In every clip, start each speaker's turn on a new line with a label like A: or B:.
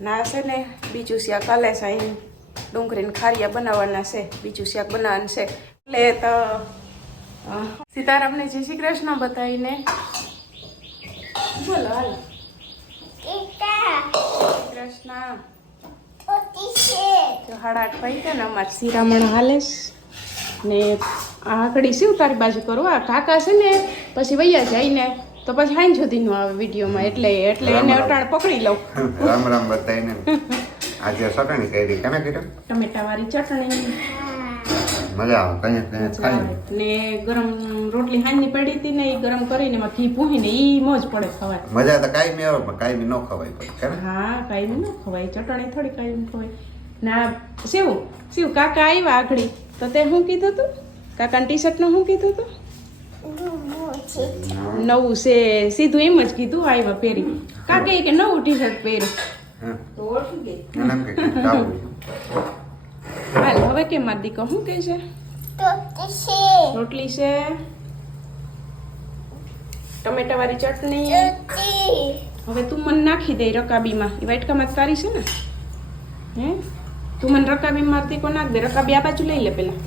A: ના, છે ને, બીજું શાક હાલે છે, અહીં ડુંગળીને ખારિયા બનાવવાના છે, બીજું શાક બનાવવાનું છે. એટલે તો સીતારામને જય શ્રી કૃષ્ણ બતાવીને. બોલો, હાલો. કૃષ્ણ. જો સાડા આઠ ભાઈ ગયા ને, અમારે શિરામણ હાલેશ ને આ આકડી શું તારી બાજુ કરો, આ કાકા છે ને, પછી વૈયા જાય ને. તો પછી હાઈન સુધીનું આવે વિડીયોમાં એટલે એટલે એને અટાણ પકડી લઉં.
B: રામ રામ બતાવીને આજે સટણી કરી. કેને કર્યો?
A: ટમેટા વાળી ચટણી.
B: મજા આવે કઈ ખાઈ
A: ને ગરમ રોટલી હાંજની પડી હતી ને એ ગરમ કરીને એમાં ઘી પૂહીને ઈ મોજ પડે ખવાય.
B: મજા તો કાંઈ નહીં આવે પણ કાંઈ બી ન ખવાય
A: હા કાંઈ ન ખવાય. ચટણી થોડી કાંઈ ખવાય. ના શિવ શિવ કાકા આવ્યા આગળ. તો તે શું કીધું તું? કાકાની ટી શર્ટનું શું કીધું તું? નવું છે. સીધું એમ જ કીધું આવ્યા પહેરી કાકે કે નવું ટી શર્ટ પહેર્યું
B: કે ખાવું.
A: હાલ હવે કેમ મારી દીકો શું કહે છે? રોટલી છે. ટમેટા વાળી ચટણી. હવે તું મને નાખી દે રકાબીમાં. એ વાટકામાં સારી તારી છે ને? હે? તું મને રકાબી મારતી કો નાખ દે. રકાબી આ બાજુ લઈ લે પેલા.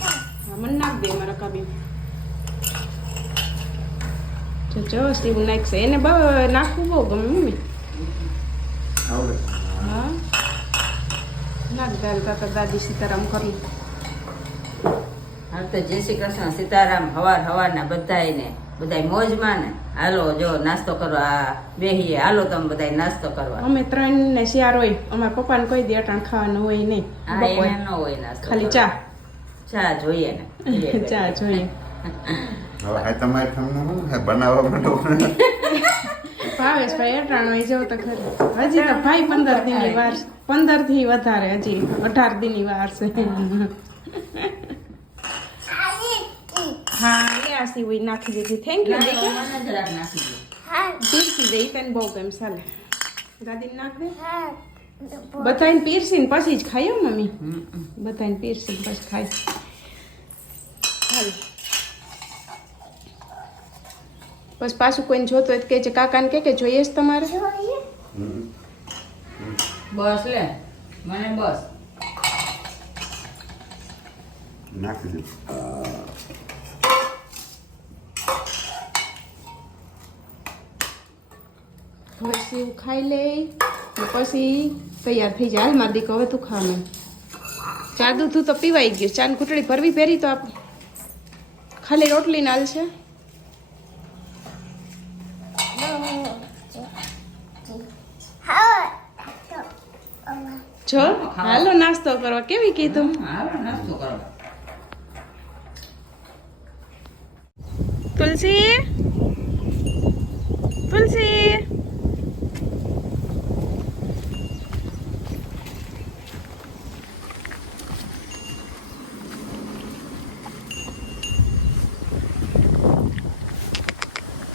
A: હા મને નાખ દે એમાં રકાબી જો જો સ્ટીવ નાખશે એને બ નાખવું બહુ ગમે મમ્મી
B: આવડે.
A: હા નાખ દાલ કાકા દાદી સીતારામ કરી
C: હા તો જય શ્રી કૃષ્ણ. સીતારામ હવાર હવારના બધાયને બધાય મોજમાં ને હાલો જો નાસ્તો કરવા બેહીએ. હાલો તમે બધાય નાસ્તો કરવા.
A: અમે ત્રણ ને શિયાર હોય. અમારા પપ્પાને કોઈ દે અટાણ ખાવાનું હોય નહીં.
C: હા એને ન હોય નાસ્તો
A: ખાલી ચા.
C: ચા જોઈએ ને.
A: ચા જોઈએ.
B: હવે આ તમારે ઠમનું શું છે બનાવવા માંડો
A: ભાવેશ ભાઈ અટાણ એ જવું તો ખરી. હજી તો ભાઈ પંદર દિનની વાર પંદરથી વધારે હજી અઢાર દિનની વાર છે. હા એ આસી હોય નાખી દીધી.
C: Thank you.
A: પીરસી દે ઈ તને બહુ ગમ. ચાલે દાદીને નાખ દે. બધાને પીરસીને પછી જ ખાય મમ્મી. બધાને પીરસીને પછી ખાય હાલ. બસ પાછું કોઈને જોતો હોય તો કે છે કાકાને કે કે જોઈએ છે તમારે?
C: બસ લે મને બસ.
B: નાખી દઉં.
A: હવે સેવ ખાઈ લે પછી તૈયાર થઈ જાય. હાલ દીક હવે તું ખા ચા દૂધ તો પીવાઈ ગયું. ચાની ઘૂંટડી ભરવી પહેરી તો આપ. ખાલી રોટલી નાલ છે જો હાલો નાસ્તો કરવા કેવી કીધું
C: હાલો નાસ્તો કરવા
A: તુલસી તુલસી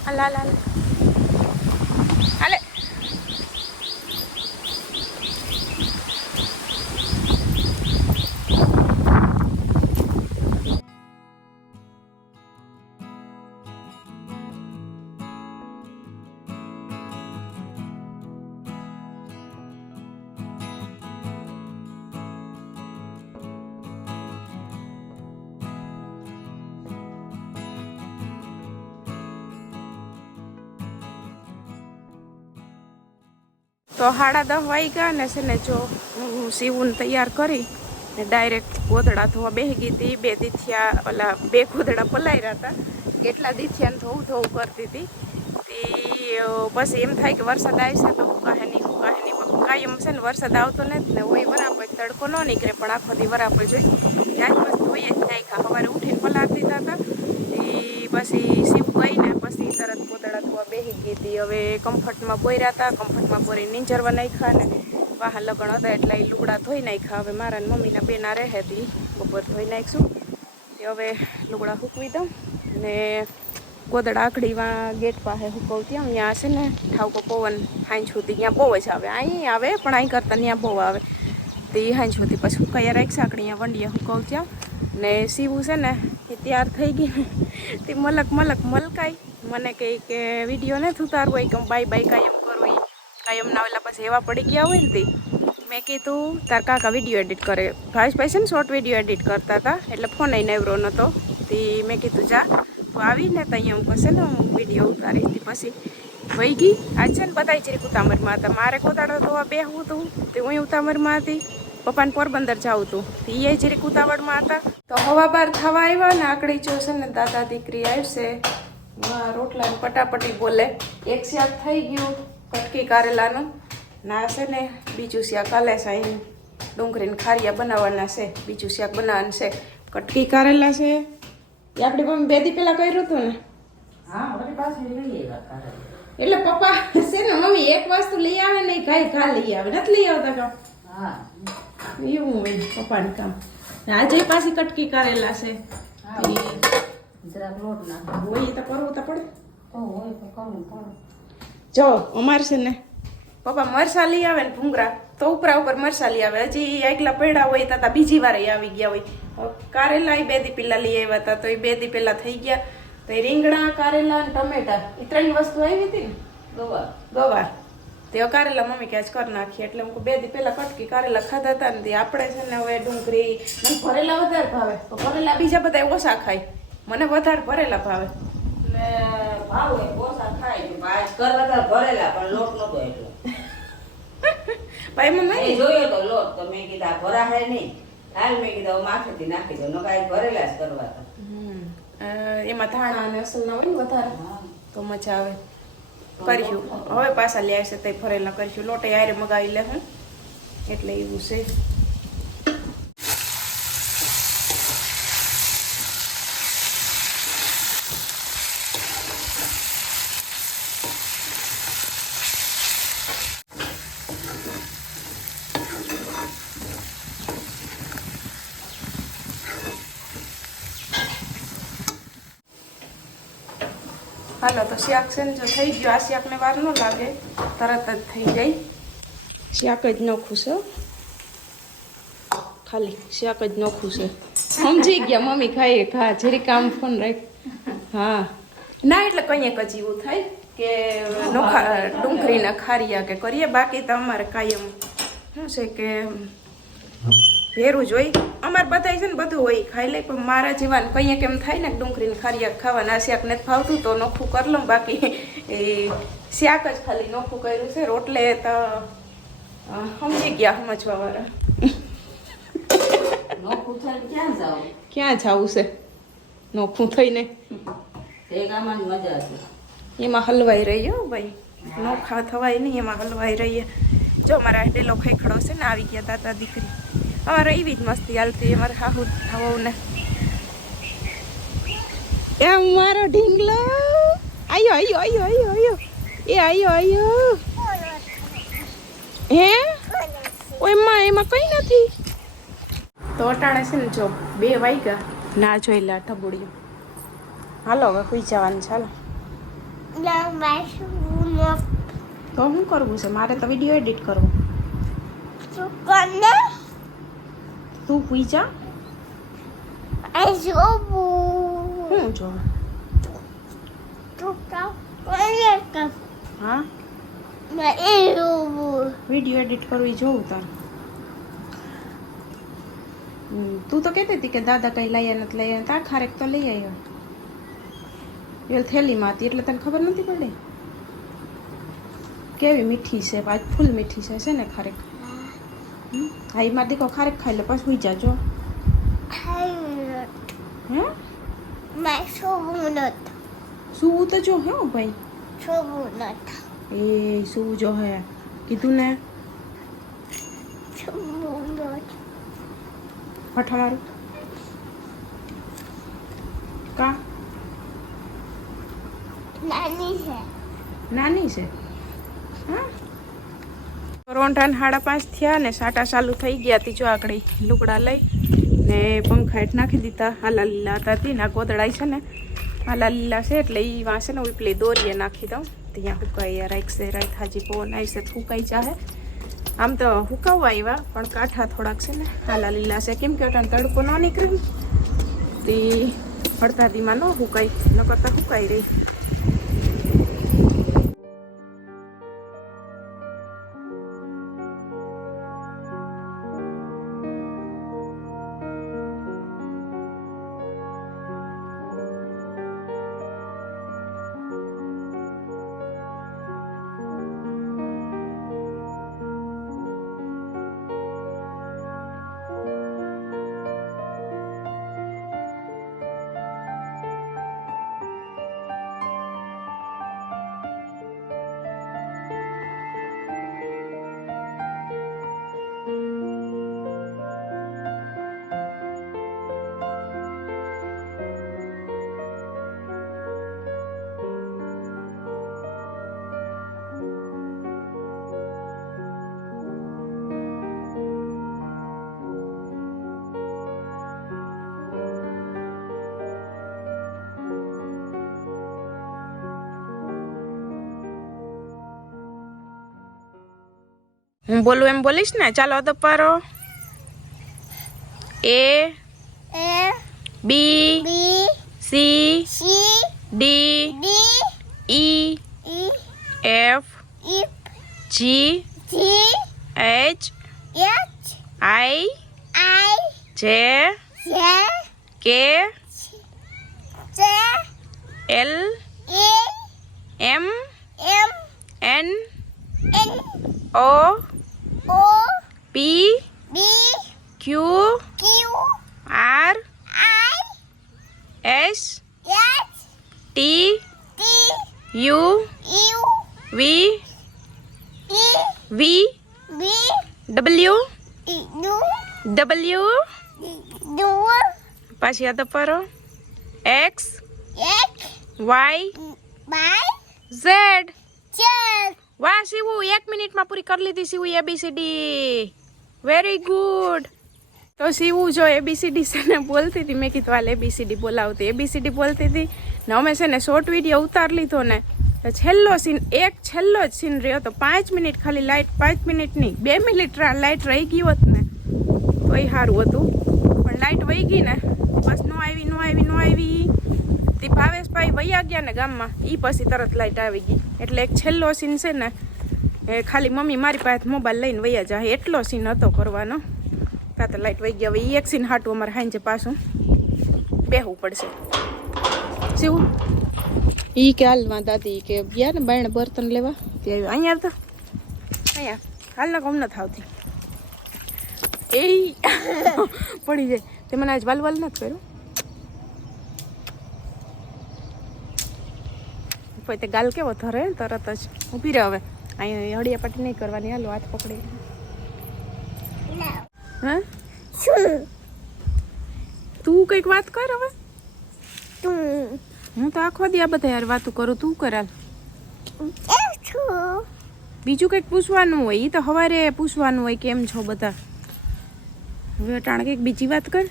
A: હાલ હાલ હાલ તો સાડા દસ વાગ્યા ને છે ને જો હું સીવું તૈયાર કરી ને ડાયરેક્ટ ગોદડા ધોવા બેસી ગઈ હતી. બે દીથિયા ઓલા બે ગોદડા પલાયરા હતા. કેટલા દીથિયાને ધોવું ધોવું કરતી હતી. તે બસ એમ થાય કે વરસાદ આવશે તો હુકાહે નહીં કાંઈ નહીં છે ને વરસાદ આવતો નથી ને હોય બરાબર, તડકો ન નીકળે, પણ આખો દી વરાપર જોઈ ત્યાં બસ ધોઈએ જ નાખ્યા સવારે ઉઠીને પલાર દીધા હતા. એ પછી સીપ ગઈ ને પછી તરત ગોદડા ધોવા બેસી ગઈ હતી. હવે કમ્ફર્ટમાં પોયરા હતા, કમ્ફર્ટમાં પોરી નીંજરવા નાખ્યા ને વાહન લગ્ન હતા એટલે એ લુગડા ધોઈ નાખ્યા. હવે મારા મમ્મીના બેના રહે હતી, બપોર ધોઈ નાખીશું. તે હવે લુગડા સૂકવી દઉં ને ગોદડ આખડીમાં ગેટ પાસે હુકવતી આમ ત્યાં છે ને ઠાવકો પવન હાંજ સુધી ત્યાં બહુ જ આવે. અહીં આવે પણ અહીં કરતાં ત્યાં બહુ આવે. તે હાંજ સુધી પછી હુકાયા રાખશે. આકડી અહીંયા વંડીએ હુકવતી આમ ને શિવું છે ને, એ તૈયાર થઈ ગઈ. તે મલક મલક, મલકાઈ. મને કહે કે વીડિયો ને ઉતારવો હોય કે બાય બાય કાયમ કરો એ કાયમના ઓલા પછી એવા પડી ગયા હોય ને તે. મેં કીધું, તાર કાકા વીડિયો એડિટ કરે. ભાઈ છે ને શોર્ટ વીડિયો એડિટ કરતા હતા, એટલે ફોન અહીં નેવરો નહોતો તે મેં કીધું, જા, તું આવીને તો અહીંયા હું કશે ને હું વીડિયો ઉતારી હતી પછી વહી ગઈ. આજે ને બધા છે ઉતામરમાં હતા. મારે કોદાડો તો બે હું હતું. તે હું ઉતામરમાં હતી. પપ્પાને પોરબંદર જવું હતું. એ જરીક ઉતાવળમાં હતા તો હવા બાર થવા આવ્યા ને આકડી જો છે ને દાદા દીકરી આવશે. રોટલા પટાપટી બોલે. એક શાક થઈ ગયું કટકી કારેલાનું. ના છે ને બીજું શાક હાલે છે અહીં. ડુંગળીને ખારિયા બનાવવાના છે. બીજું શાક બનાવવાનું છે. કટકી કારેલા છે. એ આપણે મમ્મી બે દી પહેલાં કર્યું હતું ને. એટલે પપ્પા છે ને મમ્મી એક વસ્તુ લઈ આવે ને ઘાય ઘા લઈ આવે. નથી લઈ આવતા કામ
C: હા
A: એવું હોય પપ્પાને કામ. આજે પાછી કટકી કારેલા છે. હોય તો કરવું તો પડે.
C: પડે.
A: જો અમારે છે ને પપ્પા મરસા લઈ આવે ને ભૂંગરા તો ઉપરા ઉપર મરસા લઈ આવે. હજી એકલા પડ્યા હોય તા બીજી વાર આવી ગયા હોય. કારેલા એ બે દી પેલા લઈ આવ્યા હતા તો એ બે દી પેલા થઈ ગયા. તો એ રીંગણા કારેલા અને ટમેટા એ ત્રણ વસ્તુ આવી હતી ને?
C: ગવાર.
A: ગવાર. તે કારેલા મમ્મી કે આજ કરી નાખીએ. એટલે હું બે દી પેલા કટકી કારેલા ખાધા હતા ને તે આપણે છે ને હવે ડુંગળી મને ભરેલા વધારે ભાવે. તો ભરેલા બીજા બધા ઓછા ખાય. મને વધારે ભરેલા ભાવે.
C: ને ભાવે ઓછા ખાય. ભાઈ કરવા ભરેલા પણ લોટ નતો એટલો
A: ભાઈ એમાં
C: મેં જોયો તો લોટ તો મેં કીધા ભરા હે નહીં. હાલ મેં કીધા માથેથી નાખી દો નકા ભરેલા જ કરવા
A: હમ. એમાં ધાણા અને અસલના હોય ને વધારે? તો મજા આવે. કર્યું હવે પાછા લે આવશે તે ફરેલા કરીશું. લોટે આરે મગાવી લે હું. એટલે એવું છે. હાલો તો શાક છે ને જો થઈ ગયું. આ શાકને વાર ન લાગે તરત જ થઈ જાય. શાક જ નોખું છે ખાલી શાક જ નોખું છે સમજી ગયા મમ્મી ખાઈ ખા જરી કામ ફોન રાખ. હા. ના એટલે કંઈક જ એવું થાય કે નોખા ડુંગળીના ખારિયા કે કરીએ. બાકી તો અમારે કાયમ શું છે કે ભેરું જોઈ અમારે બધાય છે ને બધું હોય ખાઈ લે પણ મારા જીવાને કંઈક એમ થાય ને ડુંગળીને ખારિયા ખાવાના શાક નથી ફાવતું તો નોખું કરી લઉં. બાકી એ શાક જ ખાલી નોખું કર્યું છે. રોટલે તો સમજી ગયા સમજવા વાળા.
C: ક્યાં જાવ?
A: ક્યાં જવું છે? નોખું થઈને. એમાં હલવાઈ રહી હો ભાઈ. નોખા થવાય નહીં એમાં હલવાઈ રહીએ. જો મારા ડેલો ખેખડો છે ને આવી ગયા દાદા દીકરી. અમારે એવી જ મસ્તી હાલતી અમારે હાહુ થવું ને એ મારો ઢીંગલો આયો આયો આયો આયો આયો એ આયો આયો હે ઓયમાં એમાં કઈ નથી તો અટાણે છે ને જો બે વાગ્યા ના જોયેલા ઢબુડિયું હાલો હવે સુઈ જવાનું ચાલો તો શું કરવું છે? મારે તો વીડિયો એડિટ કરવો. તું સુઈ જા. હું જો હા વીડિયો એડિટ કરવી જોઉં તાર. તું તો કહેતી હતી કે દાદા કઈ લઈ નથી લઈ આવ્યા તાર ખારેક તો લઈ આવ્યો એ થેલીમાં હતી એટલે તને ખબર નથી પડી? કેવી મીઠી છે આજ ફૂલ મીઠી છે છે ને ખારેક? હમ? માર દીકો ખારેક ખાઈ લે પછી સુઈ જાજો. હે? સુવું તો જો હે ભાઈ. એ સુવું જો હે. કીધું ને? મારું કા? નાની છે? હા? રોંઢાન સાડા પાંચ થયા ને સાટા ચાલુ થઈ ગયા હતી જો આગળ લુગડા લઈ. ને પંખા હેઠ નાખી દીધા. હાલા લીલા હતા તી ના ગોદડાઈ છે ને. હાલા લીલા છે એટલે એ વાંચે ને ઉપલી દોરીએ નાખી દઉં. ત્યાં હુકાઈ રાખશે રાખ હાજી પવન આવશે તો હુકાઈ જાહે. આમ તો હુકાવવા આવ્યા પણ કાંઠા થોડાક છે ને. હાલા લીલા છે. કેમ કે તડકો ન નીકળ્યું તે તે હળતાદીમાં ન હુકાય ન કરતા હુકાઈ રહી. હું બોલું એમ બોલીશ ને? ચાલો તો પરો.
D: A B C D
A: D
D: E
A: E
D: F G
A: G
D: H I
A: I
D: J
A: K
D: L
A: M
D: M
A: M
D: N
A: O
D: O
A: P
D: B
A: Q
D: Q
A: R
D: I
A: S
D: H
A: T
D: T
A: U
D: U
A: V
D: E
A: V
D: B
A: W
D: E U
A: W
D: U
A: પાછી આ તો પારો X
D: X
A: Y
D: Y
A: Z
D: Z
A: વાહ, શિવુ, એક મિનિટમાં પૂરી કરી લીધી શિવુ ABCD very good તો શિવુ જો એબીસીડી છે ને બોલતી હતી, મેં કીધું હાલ એબીસીડી બોલાવતી. એબીસીડી બોલતી હતી ને અમે છે ને શોર્ટ વીડિયો ઉતાર લીધો ને, તો છેલ્લો સીન એક છેલ્લો જ સીન રહ્યો તો પાંચ મિનિટ ખાલી લાઇટ પાંચ મિનિટની, બે મિનિટ લાઇટ રહી ગઈ હોત ને તોય સારું હતું. પણ લાઇટ વહી ગઈ ને, બસ નો આવી નો આવી નો આવી. તે ભાવેશભાઈ વૈયા ગયા ને ગામમાં એ પછી તરત લાઇટ આવી ગઈ. એટલે એક છેલ્લો સીન છે ને એ ખાલી મમ્મી મારી પાસે મોબાઈલ લઈને વૈયા જાય. એટલો સીન હતો કરવાનો. ત્યાં તો લાઇટ વહી ગયા હવે એ એક સીન હાટું અમારે હાંજે પાછું બેહવું પડશે. શું? ઈ કે હાલમાં દાદી કે ગયા ને બાયણ બર્તન લેવા? ત્યાં અહીંયા તો અહીંયા. હાલના કોમ નથી આવતી. એ પડી જાય. તે મને આજ વાલ વાલ નથી કર્યું. પછી તે ગાલ કેવો ધરે? તરત જ ઊભી રહે હવે. અહીંયા હળિયા પાટી નહીં કરવાની. હાલો, હાથ પકડી. હા? તું કંઈક વાત કર હવે. હું તો આખો દી આ બધા યાર વાતું કરું. તું કરાલ બીજું કંઈક પૂછવાનું હોય. એ તો સવારે પૂછવાનું હોય કેમ છો બધા. હવે અટાણ કંઈક બીજી વાત કર.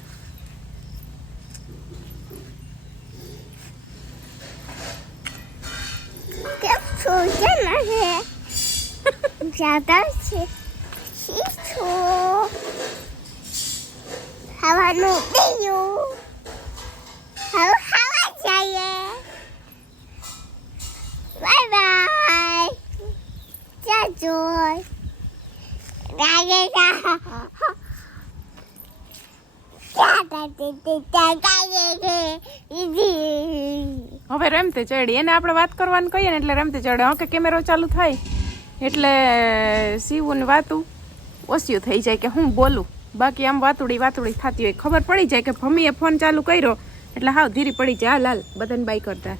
D: કેમ છું છે ને છે જ્યાદા છે શી છું ખાવાનું બીજું હવે ખાવા જઈએ બાય બાય જાજો ગાગે ગા
A: હવે રમતે ચડી. એને આપણે વાત કરવાનું કહીએ ને એટલે રમતે ચડે. હા કેમેરો ચાલુ થાય? એટલે શિવની વાતું ઓછું થઈ જાય કે હું બોલું. બાકી આમ વાતુડી વાતુડી થતી હોય. ખબર પડી જાય કે મમ્મીએ ફોન ચાલુ કર્યો. એટલે હાવ ધીરી પડી જાય. હાલ હાલ, બધાને બાય કરતા.